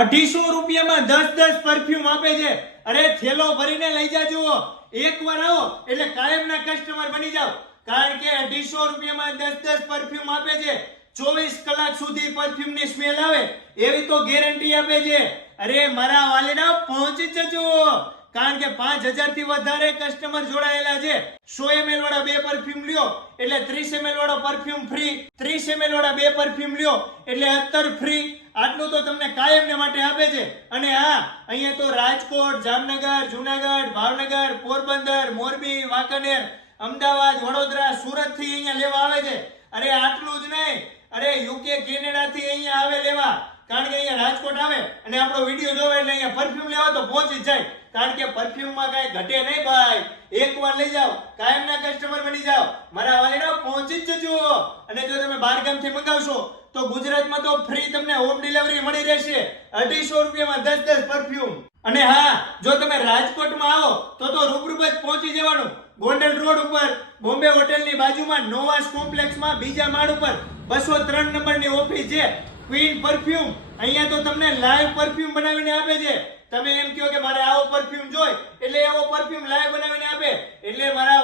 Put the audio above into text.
અઢીસો રૂપિયામાં દસ દસ પરફ્યુમ આપે છે. અરે, થેલો ભરીને લઈ જાજો. એકવાર આવો, એટલે કાયમના કસ્ટમર બની જાવ કારણ કે અઢીસો રૂપિયામાં દસ દસ પરફ્યુમ આપે છે. ચોવીસ કલાક સુધી પરફ્યુમની સ્મેલ આવે, એવી તો ગેરંટી આપે છે. અરે, મારા વાલીડા, પહોંચી જજો. કારણ કે પાંચ હજારથી વધારે કસ્ટમર જોડાયેલા છે. સો એમએલ વાળા બે પરફ્યુમ લ્યો, એટલે ત્રીસ એમએલ વાળો પરફ્યુમ ફ્રી ત્રીસ એમએલ વાળા બે પરફ્યુમ લ્યો, એટલે અત્તર ફ્રી આટલું તો તમને કાયમને માટે આપે છે. અને હા, અહીંયા તો રાજકોટ, જામનગર, જુનાગઢ, ભાવનગર, પોરબંદર, મોરબી, વાંકાનેર, અમદાવાદ, વડોદરા સુરતથી અહીંયા લેવા આવે છે. અરે આટલું જ નહીં. અરે યુકે કેનેડા થી અહીંયા આવે લેવા. કારણ કે અહીંયા રાજકોટ આવે અને આપણો વીડિયો જોવે એટલે અહીંયા પરફ્યુમ લેવા તો પહોંચી જાય. કારણ કે પરફ્યુમમાં કાંઈ ઘટે નહીં ભાઈ. એકવાર લઈ જાઓ. અને જો તમે બહારગામથી મંગાવશો, તો ગુજરાતમાં તો ફ્રી તમને હોમ ડિલિવરી મળી રહેશે. અઢીસો રૂપિયામાં દસ દસ પરફ્યુમ અને હા, જો તમે રાજકોટમાં આવો, તો તો રૂબરૂ જ પહોંચી જવાનું. ગોંડલ રોડ ઉપર, બોમ્બે હોટેલની બાજુમાં નોવાસ કોમ્પ્લેક્સમાં બીજા માળ ઉપર. બસો ત્રણ નંબરની ઓફિસ છે. ક્વીન પરફ્યુમ અહીંયા તો તમને લાઈવ પરફ્યુમ બનાવીને આપે છે. તમે એમ કહો કે મારે આવો પરફ્યુમ જોઈ, એટલે એવો પરફ્યુમ લાઈવ બનાવીને આપે. એટલે મારા